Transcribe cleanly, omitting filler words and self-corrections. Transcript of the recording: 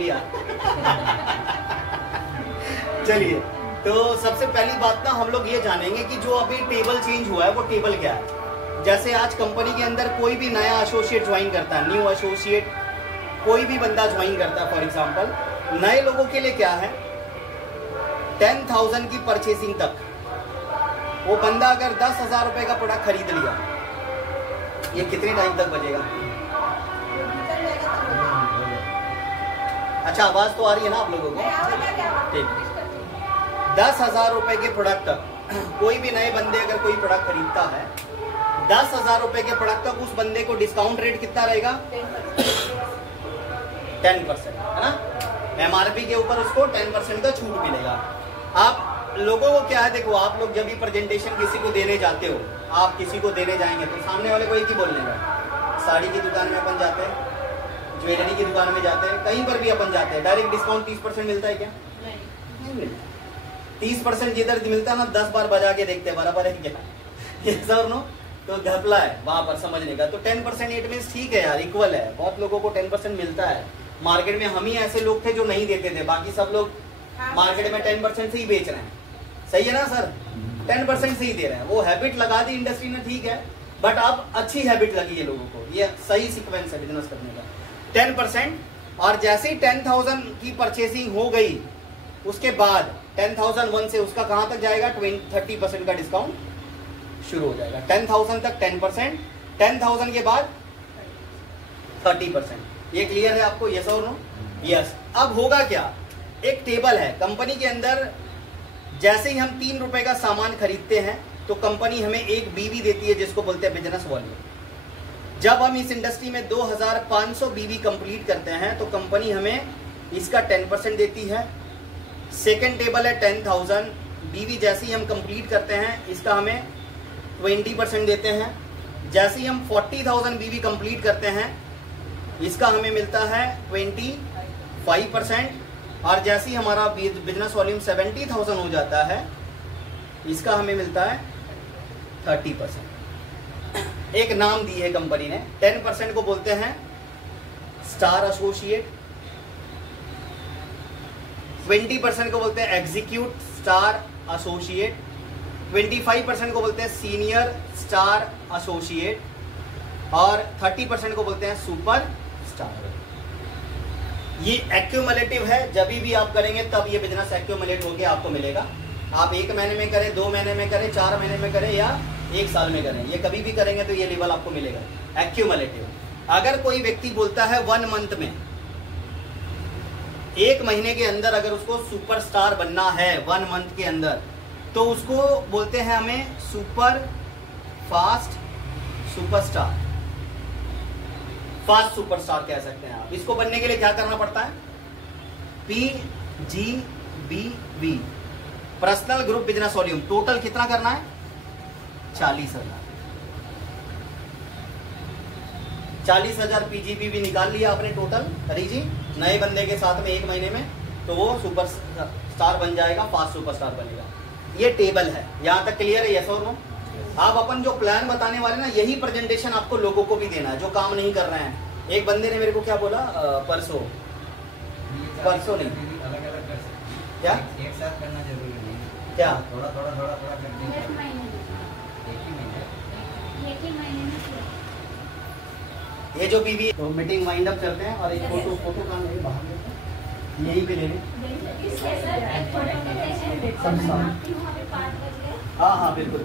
शुक्रिया। चलिए, तो सबसे पहली बात ना हम लोग ये जानेंगे कि जो अभी टेबल चेंज हुआ है वो टेबल क्या है। जैसे आज कंपनी के अंदर कोई भी नया एसोसिएट ज्वाइन करता है, न्यू एसोसिएट कोई भी बंदा ज्वाइन करता है, फॉर एग्जांपल नए लोगों के लिए क्या है, 10,000 की परचेसिंग तक वो बंदा अगर 10,000 रुपए का प्रोडक्ट खरीद लिया, ये कितने टाइम तक बचेगा? अच्छा, आवाज तो आ रही है ना आप लोगों को? ठीक, 10,000 रुपए के प्रोडक्ट तक कोई भी नए बंदे अगर कोई प्रोडक्ट खरीदता है, 10,000 रुपए के प्रोडक्ट तक उस बंदे को डिस्काउंट रेट कितना रहेगा? 10%, है ना? MRP के ऊपर उसको 10% का छूट मिलेगा। आप लोगों को क्या है, देखो आप लोग जब भी प्रेजेंटेशन किसी को देने जाते हो, आप किसी को देने जाएंगे तो सामने वाले को एक ही बोलने का, साड़ी की दुकान में अपन जाते हैं, ज्वेलरी की दुकान में जाते हैं, कहीं पर भी अपन जाते हैं, डायरेक्ट डिस्काउंट 30% मिलता है क्या? नहीं मिलता। 30% जिधर मिलता है ना, 10 बार बजा के देखते हैं बराबर है क्या, सर नो, तो घपला है वहां पर समझने का। तो 10% इट मींस ठीक है यार, इक्वल है, बहुत लोगों को 10% मिलता है। मार्केट में हम ही ऐसे लोग थे जो नहीं देते थे, बाकी सब लोग मार्केट में 10% से ही बेच रहे हैं। सही है ना सर? 10% से ही दे रहे हैं। वो हैबिट लगा दी इंडस्ट्री ने, ठीक है, बट अब अच्छी हैबिट लगी है लोगों को, ये सही सीक्वेंस है बिजनेस करने का। 10%, और जैसे ही 10,000 की परचेसिंग हो गई उसके बाद 10,001 से उसका कहां तक जाएगा? 30% का डिस्काउंट शुरू हो जाएगा। 10,000 तक 10%, 10,000 के बाद 30%। ये क्लियर है आपको? यस और नो? यस। अब होगा क्या, एक टेबल है कंपनी के अंदर, जैसे ही हम 3 रुपए का सामान खरीदते हैं तो कंपनी हमें एक बीवी देती है जिसको बोलते हैं बिजनेस वॉल्यूम। जब हम इस इंडस्ट्री में 2,500 बीवी कंप्लीट करते हैं तो कंपनी हमें इसका 10% देती है। सेकेंड टेबल है 10,000 बीवी, जैसे ही हम कंप्लीट करते हैं इसका हमें 20% देते हैं। जैसे ही हम 40,000 बीवी कंप्लीट करते हैं इसका हमें मिलता है 25%, और जैसे ही हमारा बिजनेस वॉल्यूम 70,000 हो जाता है इसका हमें मिलता है 30%। एक नाम दी है कंपनी ने, 10% को बोलते हैं स्टार एसोसिएट, 20% को बोलते हैं एग्जीक्यूट स्टार एसोसिएट, 25% को बोलते हैं सीनियर स्टार एसोसिएट, और 30% को बोलते हैं सुपर स्टार। ये एक्यूमुलेटिव है, जब भी आप करेंगे तब ये बिजनेस एक्यूमुलेट होकर आपको मिलेगा। आप 1 महीने में करें, 2 महीने में करें, 4 महीने में करें या 1 साल में करें, ये कभी भी करेंगे तो ये लेवल आपको मिलेगा एक्यूमुलेटिव। अगर कोई व्यक्ति बोलता है 1 मंथ में, 1 महीने के अंदर अगर उसको सुपरस्टार बनना है 1 मंथ के अंदर, तो उसको बोलते हैं हमें super fast superstar, fast superstar कह सकते हैं आप। इसको बनने के लिए क्या करना पड़ता है? PGBV, personal group business volume, total कितना करना है? 40,000। 40,000 PGBV निकाल लिया आपने टोटल, हरी जी, नए बंदे के साथ में 1 महीने में, तो वो सुपर स्टार बन जाएगा, फास्ट सुपरस्टार बनेगा। ये टेबल है, यहां तक क्लियर है? यस और नो? आप अपन जो प्लान बताने वाले ना, यही प्रेजेंटेशन आपको लोगों को भी देना है जो काम नहीं कर रहे हैं। एक बंदे ने मेरे को क्या बोला परसों नहीं, अलग-अलग कर सकते, क्या एक साथ करना जरूरी नहीं, क्या थोड़ा थोड़ा करते हैं, एक ही महीने में। ये जो बीवी, तो मीटिंग वाइंड अप करते हैं, और एक फोटो कहाँ है? बाहर यहीं पे ले लें। हाँ हाँ बिल्कुल।